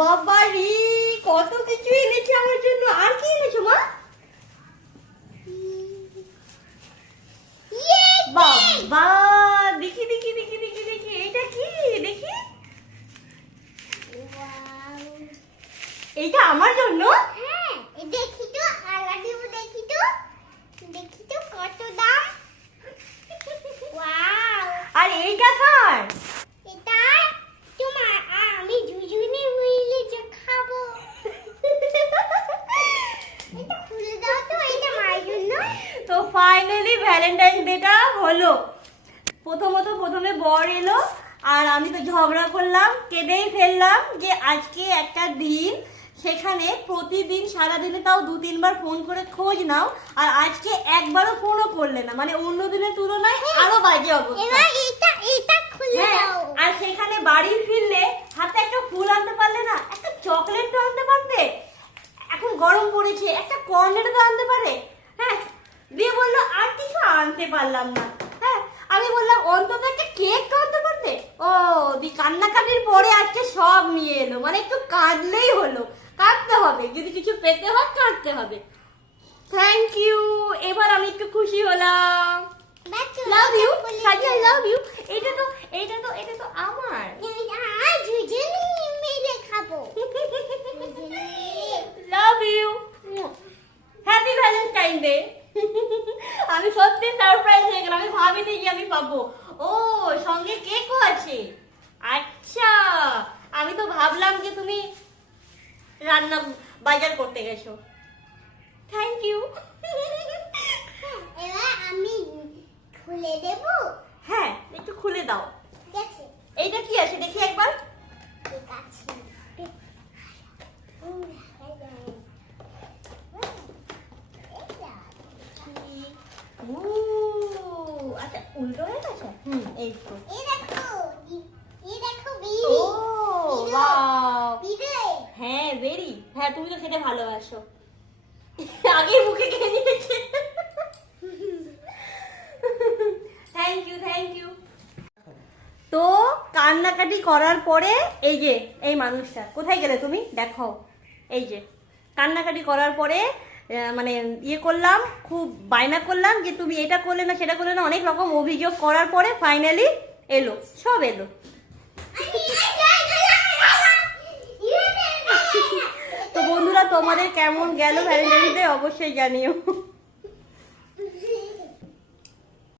বাবা কত কিছু এনেছে আমার জন্য। আর কি এনেছো মা? এইটা আমার জন্য? হ্যাঁ দেখি তো দেখি তো। দেখি তো কত দাম। আর এইটা কার? ফাইনালি ভ্যালেন্টাইন ডেটা হলো। প্রথমত প্রথমে বর এলো আর আমি তো ঝগড়া করলাম কেঁদেই ফেললাম যে আজকে একটা দিন সেখানে প্রতিদিন সারাদিনে তাও দু তিনবার ফোন করে খোঁজ নাও আর আজকে একবারও ফোনও করলে না। মানে অন্য দিনের তুলনায় আরও বাজে অবস্থা। হ্যাঁ, আর সেখানে বাড়ি ফিরলে হাতে একটা ফুল আনতে পারলে না একটা চকলেট তো আনতে পারতে। এখন গরম পড়েছে একটা কর্নেট তো আনতে পারে হ্যাঁ দিয়ে বলল আর আনতে পারলাম না। হ্যাঁ আমি বললাম অন্তত একটা কেক তো আনতে পারতে? ও দি কান্নাকাটির পরে আজকে সব নিয়ে এলো। মানে একটু কাঁদলেই হলো। কাঁদতে হবে যদি কিছু পেতে হয় কাঁদতে হবে। থ্যাংক ইউ এবার আমি একটু খুশি হলাম। লাভ ইউ সাজিয়া দাও। লাভ ইউ এটা তো এটা তো এটা তো আমার। আজ দুজনেই মিলে খাব। Love you happy Valentine day আমি সত্যি সারপ্রাইজ হয়ে গেলাম আমি ভাবিনি যে আমি পাবো। ও সঙ্গে কেকও আছে। আচ্ছা আমি তো ভাবলাম যে তুমি রান্না বাজার করতে গেছো। থ্যাংক ইউ এবার আমি খুলে দেবো? হ্যাঁ একটু খুলে দাও। ঠিক আছে। এইটা কি আছে দেখি একবার। ঠিক আছে উম, এই যে। এটা। ও আচ্ছা উল্টো হয়ে গেছে? হুম। এই তো। এই দেখো এই দেখো ও ওয়াও। হ্যাঁ হ্যাঁ তুমি তো খেতে ভালোবাসো। আগে মুখে খেয়ে নিয়েছে। থ্যাংক ইউ থ্যাংক ইউ তো কান্নাকাটি করার পরে এই যে এই মানুষটা। কোথায় গেলে তুমি? দেখো। এই যে কান্নাকাটি করার পরে মানে ইয়ে করলাম, খুব বায়না করলাম যে তুমি এটা করলে না, সেটা করলে না, অনেক রকম অভিযোগ করার পরে ফাইনালি এলো, সব এলো। তো বন্ধুরা, তোমাদের কেমন গেল ভ্যালেন্টাইন ডে? অবশ্যই জানিও।